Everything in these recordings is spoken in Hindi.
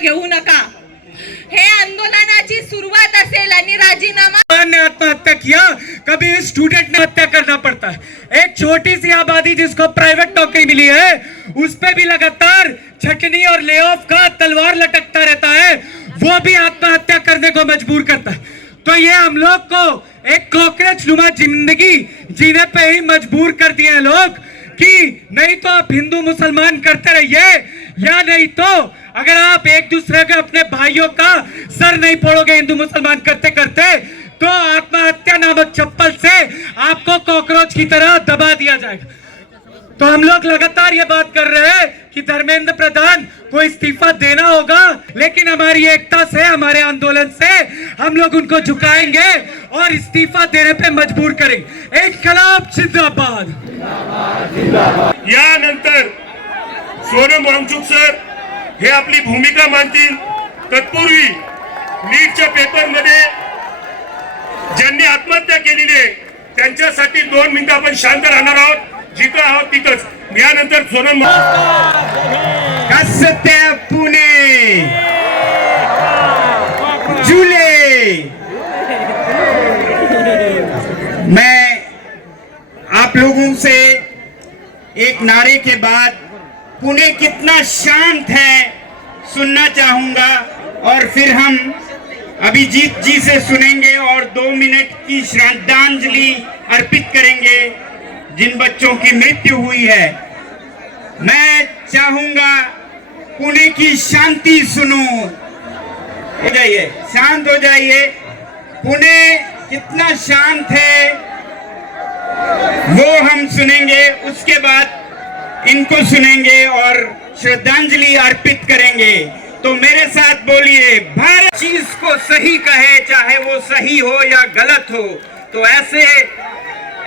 घेऊ नका। हे आंदोलनाची सुरुवात असेल आणि राजीनामा ने आत्महत्या किया, कभी स्टूडेंट ने हत्या करना पड़ता है। एक छोटी सी आबादी जिसको प्राइवेट नौकरी मिली है उस पे भी लगातार छटनी और ले ऑफ का तलवार लटकता रहता है, वो भी आत्महत्या करने को मजबूर करता है। तो ये हम लोग को एक कॉकरोच नुमा जिंदगी जीने पे ही मजबूर कर दिए हैं लोग कि नहीं तो आप हिंदू मुसलमान करते रहिए, या नहीं तो अगर आप एक दूसरे के अपने भाइयों का सर नहीं फोड़ोगे हिंदू मुसलमान करते करते, तो आत्महत्या नामक चप्पल से आपको कॉकरोच की तरह दबा दिया जाएगा। तो हम लोग लगातार ये बात कर रहे हैं कि धर्मेंद्र प्रधान को इस्तीफा देना होगा, लेकिन हमारी एकता से, हमारे आंदोलन से हम लोग उनको झुकाएंगे और इस्तीफा देने पे मजबूर करेंगे। इन्कलाब जिंदाबाद। यानंतर सोनम वांगचुक सर हे आपली भूमिका मांडतील। तत्पूर्वी नीटच्या पेपरमध्ये ज्यांनी आत्महत्या केलेली आहे त्यांच्यासाठी 2 मिनिटं आपण शांत राहणार आहोत, जिथं आहोत तिथंच। यानंतर सोनम कसते पुणे जुले। मैं आप लोगों से एक नारे के बाद पुणे कितना शांत है सुनना चाहूंगा, और फिर हम अभिजीत जी से सुनेंगे और 2 मिनट की श्रद्धांजलि अर्पित करेंगे जिन बच्चों की मृत्यु हुई है। मैं चाहूंगा पुणे की शांति सुनो। हो जाइए, शांत हो जाइए। पुणे कितना शांत है वो हम सुनेंगे, उसके बाद इनको सुनेंगे और श्रद्धांजलि अर्पित करेंगे। तो मेरे साथ बोलिए, भारत चीज को सही कहे, चाहे वो सही हो या गलत हो। तो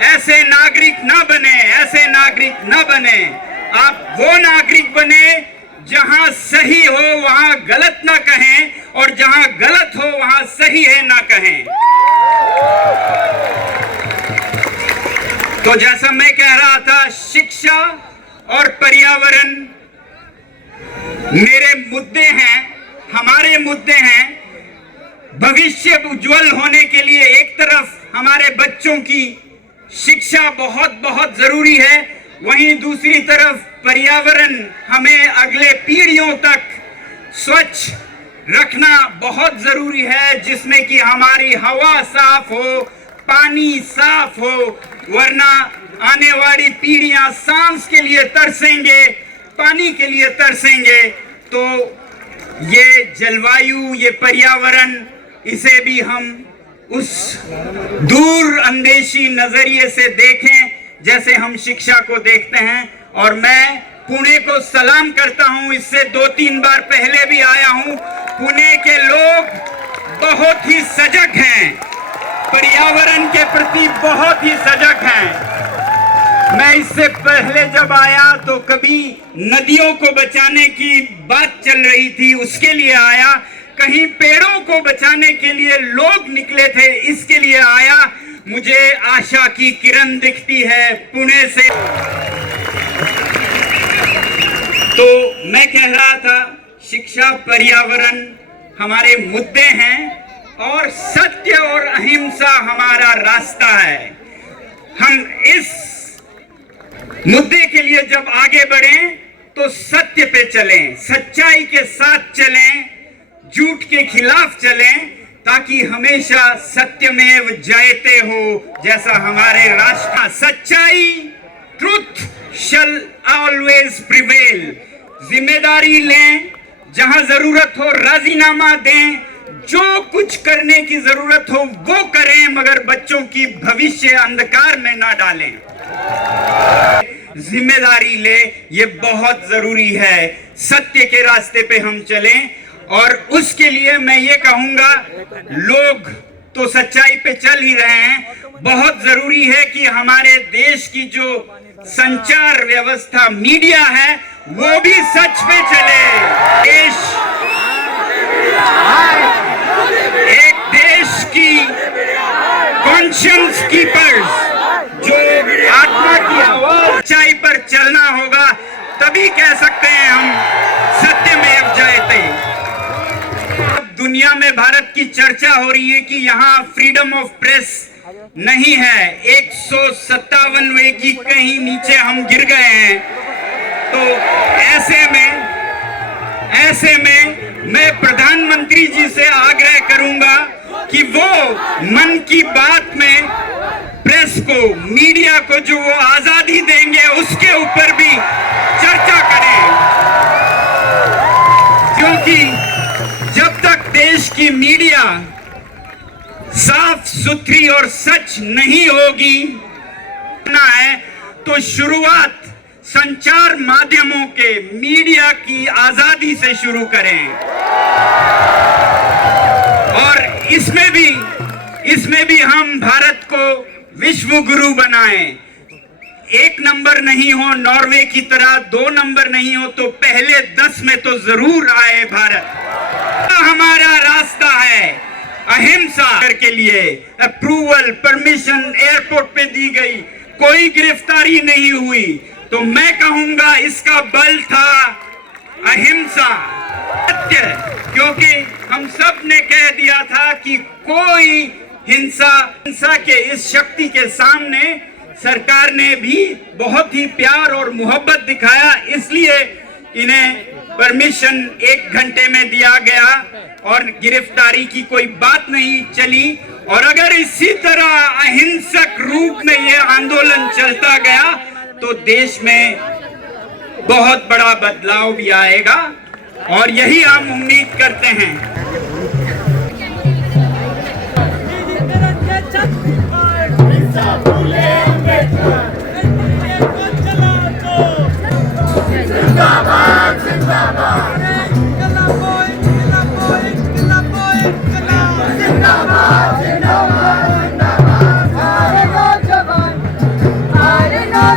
ऐसे नागरिक ना बने, ऐसे नागरिक ना बने। आप वो नागरिक बने जहां सही हो वहां गलत ना कहें, और जहां गलत हो वहां सही है ना कहें। तो जैसा मैं कह रहा था, शिक्षा और पर्यावरण मेरे मुद्दे हैं, हमारे मुद्दे हैं। भविष्य उज्जवल होने के लिए एक तरफ हमारे बच्चों की शिक्षा बहुत बहुत जरूरी है, वहीं दूसरी तरफ पर्यावरण हमें अगले पीढ़ियों तक स्वच्छ रखना बहुत जरूरी है, जिसमें कि हमारी हवा साफ हो, पानी साफ हो, वरना आने वाली पीढ़ियां सांस के लिए तरसेंगे, पानी के लिए तरसेंगे। तो ये जलवायु, ये पर्यावरण, इसे भी हम उस दूर अंदेशी नजरिए से देखें जैसे हम शिक्षा को देखते हैं। और मैं पुणे को सलाम करता हूं, इससे 2-3 बार पहले भी आया हूं। पुणे के लोग बहुत ही सजग हैं, पर्यावरण के प्रति बहुत ही सजग हैं। मैं इससे पहले जब आया तो कभी नदियों को बचाने की बात चल रही थी, उसके लिए आया। कहीं पेड़ों को बचाने के लिए लोग निकले थे, इसके लिए आया। मुझे आशा की किरण दिखती है पुणे से। तो मैं कह रहा था, शिक्षा, पर्यावरण हमारे मुद्दे हैं और सत्य और अहिंसा हमारा रास्ता है। हम इस मुद्दे के लिए जब आगे बढ़ें तो सत्य पे चलें, सच्चाई के साथ चलें, झूठ के खिलाफ चलें, ताकि हमेशा सत्यमेव जयते हो, जैसा हमारे राष्ट्र। सच्चाई, ट्रुथ शल ऑलवेज प्रिवेल। जिम्मेदारी लें, जहां जरूरत हो राजीनामा दें, जो कुछ करने की जरूरत हो वो करें, मगर बच्चों की भविष्य अंधकार में ना डालें। जिम्मेदारी ले, ये बहुत जरूरी है। सत्य के रास्ते पे हम चलें, और उसके लिए मैं ये कहूंगा, लोग तो सच्चाई पे चल ही रहे हैं, बहुत जरूरी है कि हमारे देश की जो संचार व्यवस्था, मीडिया है, वो भी सच पे चले। एक देश की कॉन्शियंस कीपर्स, जो आत्मा की आवाज, सच्चाई पर चलना होगा, तभी कह सकते हैं हम सत्यमेव जयते। में भारत की चर्चा हो रही है कि यहाँ फ्रीडम ऑफ प्रेस नहीं है, 157वें की कहीं नीचे हम गिर गए हैं। तो ऐसे में मैं प्रधानमंत्री जी से आग्रह करूंगा कि वो मन की बात में प्रेस को, मीडिया को जो वो आजादी देंगे उसके ऊपर भी चर्चा करें, क्योंकि जब तक देश की मीडिया साफ सुथरी और सच नहीं होगी ना है, तो शुरुआत संचार माध्यमों के, मीडिया की आजादी से शुरू करें और इसमें भी हम भारत को विश्व गुरु बनाएं। 1 नंबर नहीं हो नॉर्वे की तरह, 2 नंबर नहीं हो तो पहले 10 में तो जरूर आए भारत। हमारा रास्ता है अहिंसा के लिए। अप्रूवल, परमिशन एयरपोर्ट पे दी गई, कोई गिरफ्तारी नहीं हुई, तो मैं कहूंगा इसका बल था अहिंसा, सत्य, क्योंकि हम सब ने कह दिया था कि कोई हिंसा के इस शक्ति के सामने सरकार ने भी बहुत ही प्यार और मोहब्बत दिखाया, इसलिए इन्हें परमिशन 1 घंटे में दिया गया और गिरफ्तारी की कोई बात नहीं चली। और अगर इसी तरह अहिंसक रूप में यह आंदोलन चलता गया तो देश में बहुत बड़ा बदलाव भी आएगा और यही हम उम्मीद करते हैं।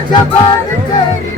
जवान तेरी